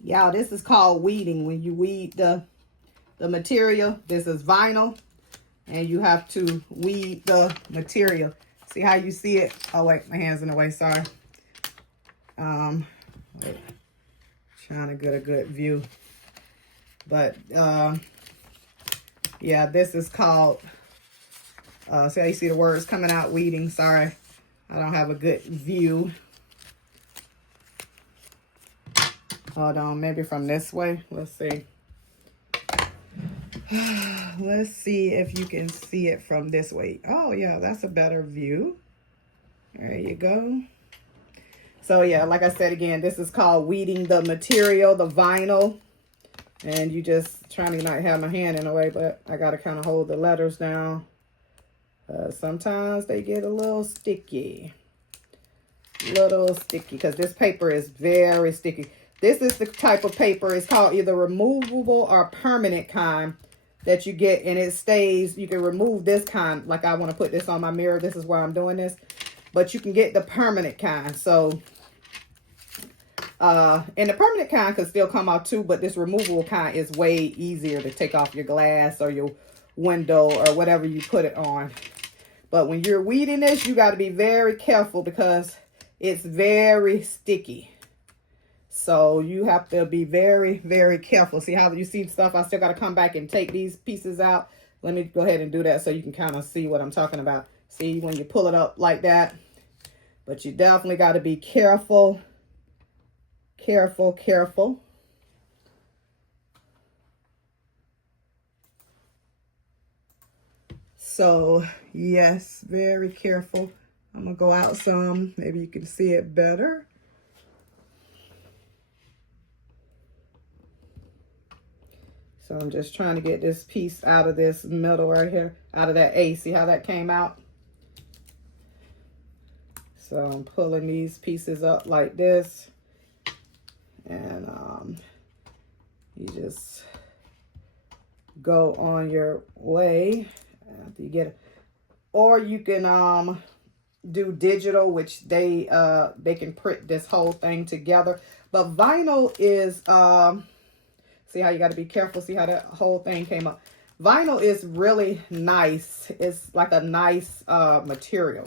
Y'all, this is called weeding. When you weed the material, this is vinyl, and you have to weed the material. See how you see it? Oh wait, my hand's in the way, sorry. Wait. Trying to get a good view. But yeah, this is called see how you see the words coming out, weeding. Sorry, I don't have a good view. Hold on, maybe from this way. Let's see. Let's see if you can see it from this way. Oh, yeah, that's a better view. There you go. So, yeah, like I said again, this is called weeding the material, the vinyl. And you just trying to not have my hand in the way, but I got to kind of hold the letters down. Sometimes they get a little sticky. Because this paper is very sticky. This is the type of paper. It's called either removable or permanent kind that you get, and it stays. You can remove this kind. Like I want to put this on my mirror. This is why I'm doing this. But you can get the permanent kind. So, and the permanent kind can still come out too, but this removable kind is way easier to take off your glass or your window or whatever you put it on. But when you're weeding this, you got to be very careful because it's very sticky. So you have to be very, very careful. See how you see stuff? I still got to come back and take these pieces out. Let me go ahead and do that so you can kind of see what I'm talking about. See when you pull it up like that. But you definitely got to be careful. Careful, careful. So, yes, very careful. I'm going to go out some. Maybe you can see it better. So I'm just trying to get this piece out of this middle right here, out of that A. See how that came out? So I'm pulling these pieces up like this. And you just go on your way after you get it. Or you can do digital, which they can print this whole thing together. But vinyl is see how you got to be careful. See how that whole thing came up. Vinyl is really nice. It's like a nice material.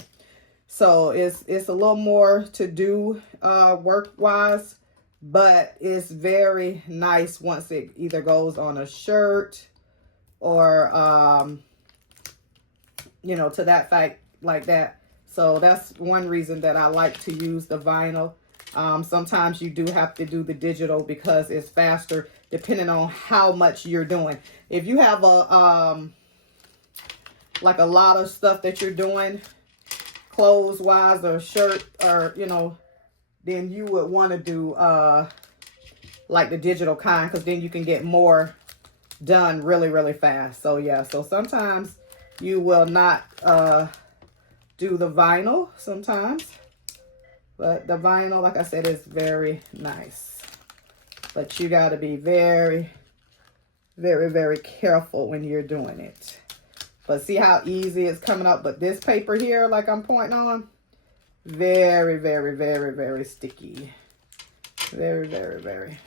So it's a little more to do work-wise, but it's very nice once it either goes on a shirt or, you know, to that fact like that. So that's one reason that I like to use the vinyl. Sometimes you do have to do the digital because it's faster depending on how much you're doing. If you have a like a lot of stuff that you're doing clothes wise or shirt or, you know, then you would want to do like the digital kind, because then you can get more done really, really fast. So yeah, so sometimes you will not do the vinyl sometimes, but the vinyl, like I said, is very nice. But you got to be very, very, very careful when you're doing it. But see how easy it's coming up. But this paper here, like I'm pointing on, very, very, very, very sticky. Very, very, very.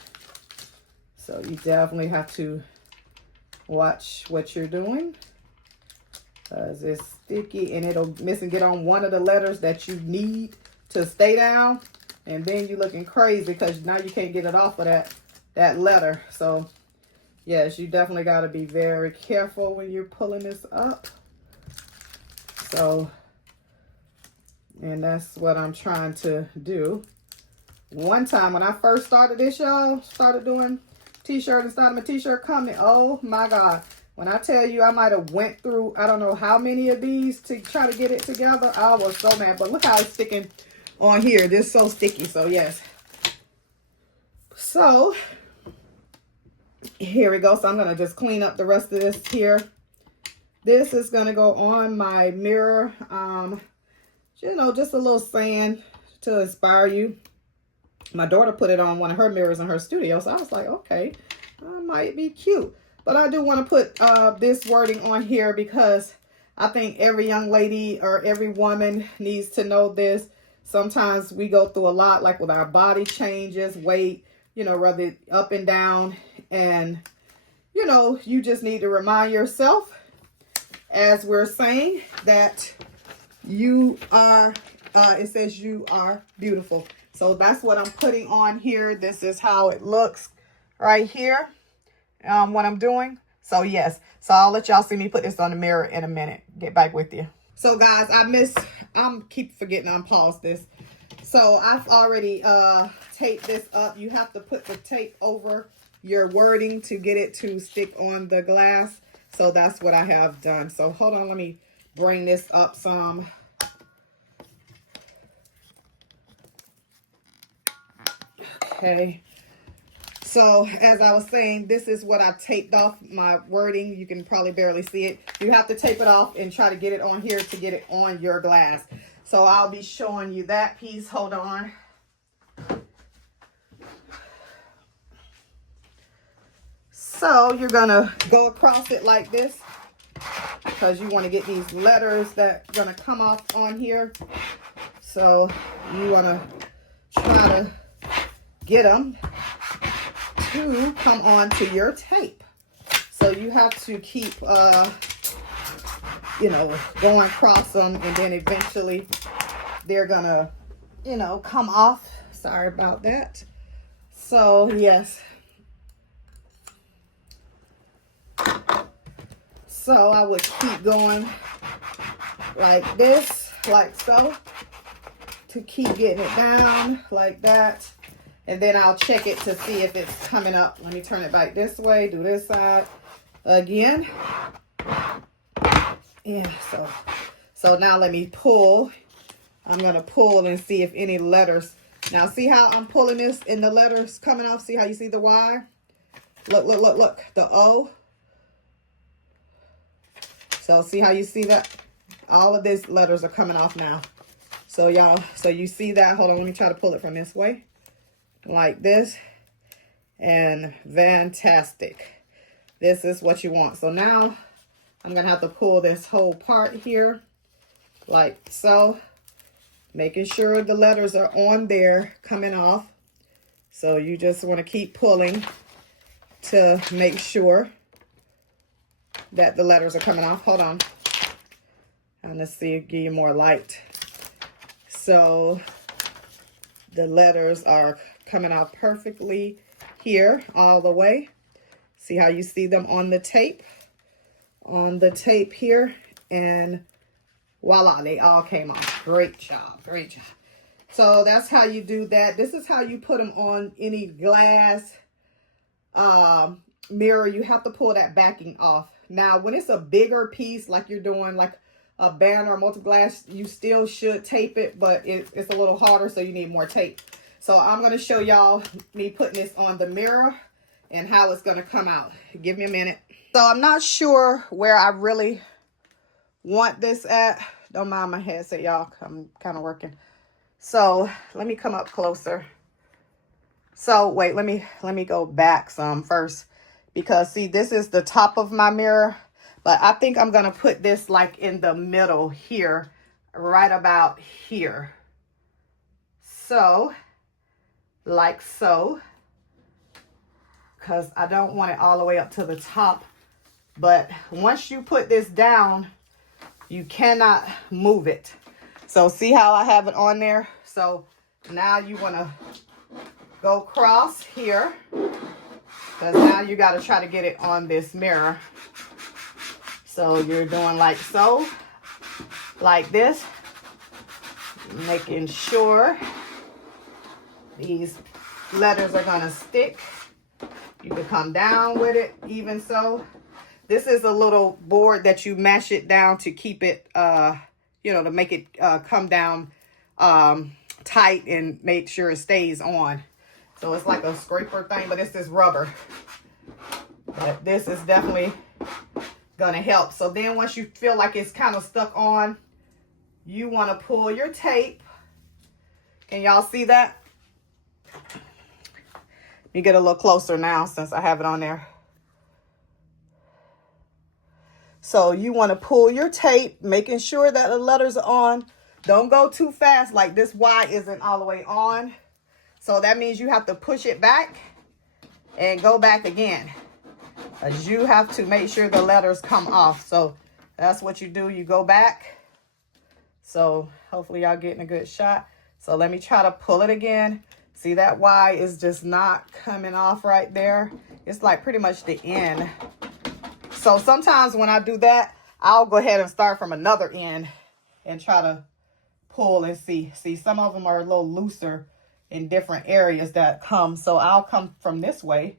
So you definitely have to watch what you're doing, because it's sticky and it'll miss and get on one of the letters that you need to stay down, and then you're looking crazy because now you can't get it off of that letter. So yes, you definitely got to be very careful when you're pulling this up. So, and that's what I'm trying to do. One time when I first started this, y'all, started doing t-shirt and started my t-shirt company, oh my God. When I tell you I might have went through, I don't know how many of these to try to get it together. I was so mad. But look how it's sticking on here. This is so sticky. So yes. So here we go. So I'm going to just clean up the rest of this here. This is going to go on my mirror. You know, just a little sand to inspire you. My daughter put it on one of her mirrors in her studio. So I was like, okay, that might be cute. But I do want to put this wording on here because I think every young lady or every woman needs to know this. Sometimes we go through a lot, like with our body changes, weight, you know, rather up and down. And, you know, you just need to remind yourself, as we're saying, that you are, it says you are beautiful. So that's what I'm putting on here. This is how it looks right here, what I'm doing. So yes, so I'll let y'all see me put this on the mirror in a minute. Get back with you. So guys, I'm keep forgetting to unpause this. So I've already taped this up. You have to put the tape over your wording to get it to stick on the glass. So that's what I have done. So hold on, let me bring this up some. Okay. So as I was saying, this is what I taped off my wording. You can probably barely see it. You have to tape it off and try to get it on here to get it on your glass. So I'll be showing you that piece. Hold on. So you're gonna go across it like this because you want to get these letters that are gonna come off on here. So you want to try to get them to come onto your tape. So you have to keep, you know, going across them, and then eventually they're gonna, you know, come off. Sorry about that. So yes. So I would keep going like this, like so, to keep getting it down like that. And then I'll check it to see if it's coming up. Let me turn it back this way, do this side again. Yeah, so now let me pull. I'm gonna pull and see if any letters. Now see how I'm pulling this and the letters coming off? See how you see the Y? Look, look, look, look, the O. So see how you see that? All of these letters are coming off now. So y'all, so you see that? Hold on, let me try to pull it from this way. Like this. And fantastic. This is what you want. So now I'm going to have to pull this whole part here. Like so. Making sure the letters are on there coming off. So you just want to keep pulling to make sure that the letters are coming off. Hold on. And let's see, give you more light. So the letters are coming out perfectly here all the way. See how you see them on the tape? On the tape here. And voila, they all came off. Great job. Great job. So that's how you do that. This is how you put them on any glass mirror. You have to pull that backing off. Now, when it's a bigger piece, like you're doing like a banner or multi-glass, you still should tape it, but it's a little harder, so you need more tape. So I'm going to show y'all me putting this on the mirror and how it's going to come out. Give me a minute. So I'm not sure where I really want this at. Don't mind my headset, y'all. I'm kind of working. So let me come up closer. So wait, let me go back some first, because see, this is the top of my mirror, but I think I'm going to put this like in the middle here, right about here. So like so, because I don't want it all the way up to the top. But once you put this down, you cannot move it. So see how I have it on there? So now you want to go across here, because now you got to try to get it on this mirror. So you're doing like so, like this, making sure these letters are going to stick. You can come down with it, even so. This is a little board that you mash it down to keep it, you know, to make it come down tight and make sure it stays on. So it's like a scraper thing, but it's this rubber. But this is definitely gonna help. So then once you feel like it's kind of stuck on, you want to pull your tape. Can y'all see that? You get a little closer now since I have it on there. So you want to pull your tape, making sure that the letters are on. Don't go too fast, like this Y isn't all the way on. So that means you have to push it back and go back again. As you have to make sure the letters come off. So that's what you do. You go back. So hopefully y'all getting a good shot. So let me try to pull it again. See, that Y is just not coming off right there. It's like pretty much the end. So sometimes when I do that, I'll go ahead and start from another end and try to pull and see. See, some of them are a little looser in different areas that come. So I'll come from this way.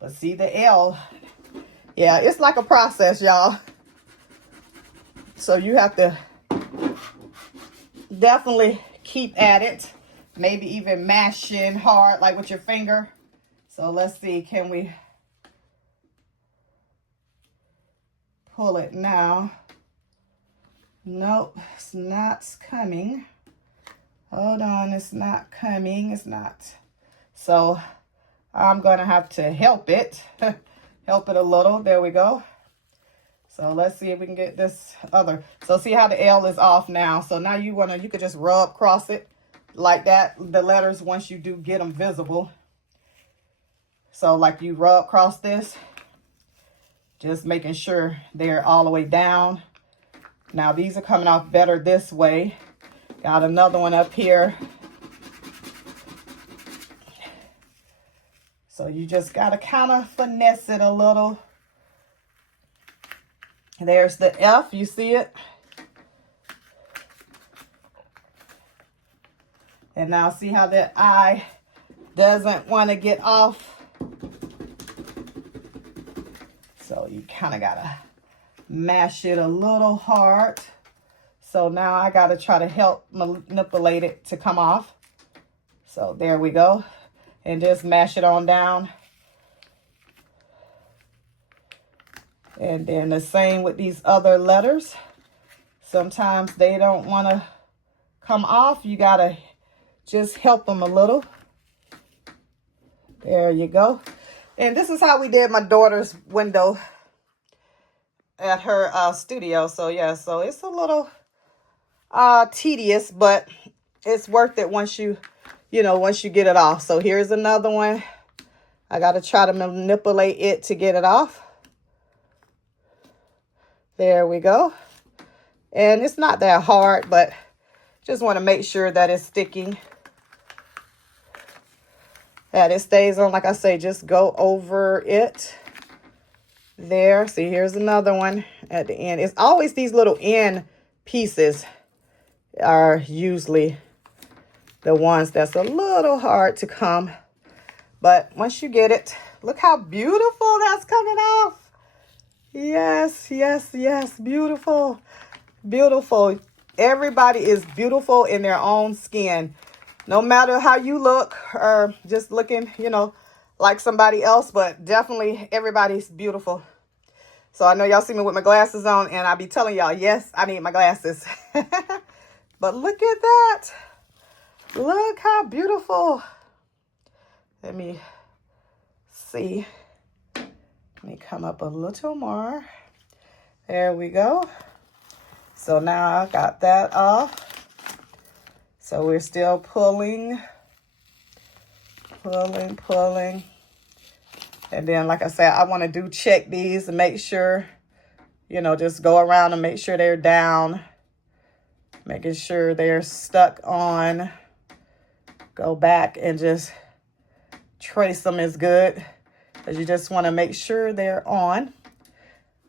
But see the L. Yeah, it's like a process, y'all. So you have to definitely keep at it. Maybe even mashing hard, like with your finger. So let's see, can we pull it now? Nope, it's not coming. Hold on, it's not coming. It's not. So I'm going to have to help it. Help it a little. There we go. So let's see if we can get this other. So see how the L is off now. So now you could just rub across it like that. The letters, once you do get them visible. So like you rub across this, just making sure they're all the way down. Now these are coming off better this way. Got another one up here. So you just got to kind of finesse it a little. There's the F, you see it? And now see how that I doesn't want to get off. So you kind of got to mash it a little hard. So now I got to try to help manipulate it to come off. So there we go. And just mash it on down. And then the same with these other letters. Sometimes they don't want to come off. You got to just help them a little. There you go. And this is how we did my daughter's window at her studio. So yeah, so it's a little tedious, but it's worth it once you get it off. So here's another one. I got to try to manipulate it to get it off. There we go. And it's not that hard, but just want to make sure that it's sticking. That it stays on. Like I say, just go over it. There. See, here's another one at the end. It's always these little end pieces are usually the ones that's a little hard to come. But once you get it, look how beautiful that's coming off. Yes, yes, yes. Beautiful. Beautiful. Everybody is beautiful in their own skin. No matter how you look or just looking, you know, like somebody else, but definitely everybody's beautiful. So I know y'all see me with my glasses on, and I be telling y'all, yes, I need my glasses. But look at that. Look how beautiful. Let me see. Let me come up a little more. There we go. So now I got that off. So we're still pulling. And then, like I said, I want to check these and make sure, you know, just go around and make sure they're down. Making sure they're stuck on. Go back and just trace them is good. Because you just want to make sure they're on.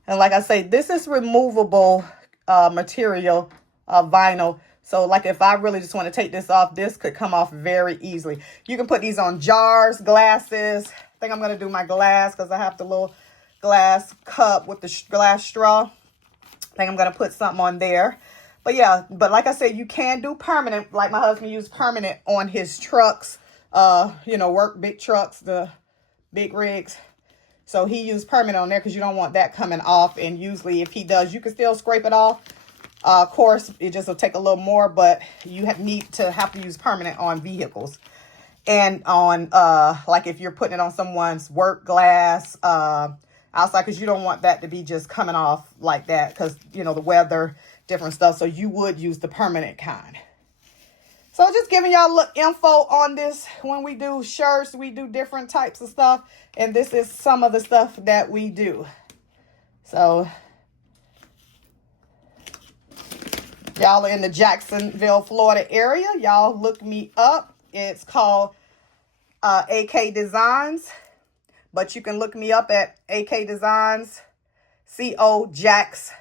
And like I say, this is removable material, vinyl. So like if I really just want to take this off, this could come off very easily. You can put these on jars, glasses. I think I'm going to do my glass because I have the little glass cup with the glass straw. I think I'm going to put something on there. But yeah, but like I said, you can do permanent. Like my husband used permanent on his trucks, you know, work big trucks, the big rigs. So he used permanent on there because you don't want that coming off. And usually if he does, you can still scrape it off. Of course, it just will take a little more, but you need to have to use permanent on vehicles. And on, like if you're putting it on someone's work glass outside, because you don't want that to be just coming off like that because, you know, the weather, different stuff. So you would use the permanent kind. So just giving y'all a little info on this. When we do shirts, we do different types of stuff. And this is some of the stuff that we do. So y'all are in the Jacksonville, Florida area. Y'all look me up. It's called AK Designs. But you can look me up at AK Designs, CO Jax.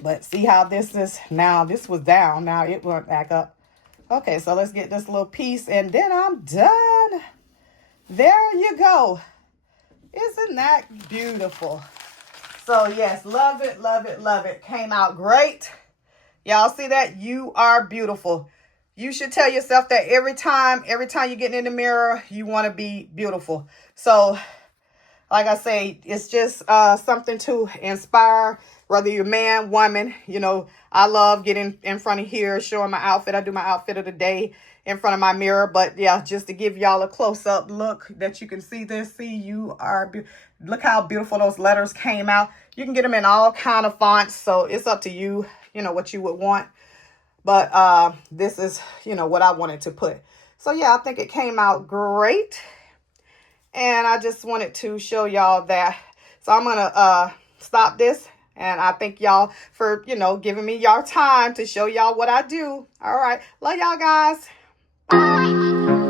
But see how this is now. This was down. Now it went back up. Okay, so let's get this little piece and then I'm done. There you go. Isn't that beautiful? So yes, love it, love it, love it. Came out great. Y'all see that? You are beautiful. You should tell yourself that every time you get in the mirror, you want to be beautiful. So like I say, it's just something to inspire, whether you're man, woman. You know, I love getting in front of here, showing my outfit. I do my outfit of the day in front of my mirror. But yeah, just to give y'all a close-up look that you can see this. See, you are, look how beautiful those letters came out. You can get them in all kind of fonts. So it's up to you, you know, what you would want. But this is, you know, what I wanted to put. So yeah, I think it came out great. And I just wanted to show y'all that. So I'm going to stop this. And I thank y'all for, you know, giving me y'all time to show y'all what I do. All right. Love y'all guys. Bye.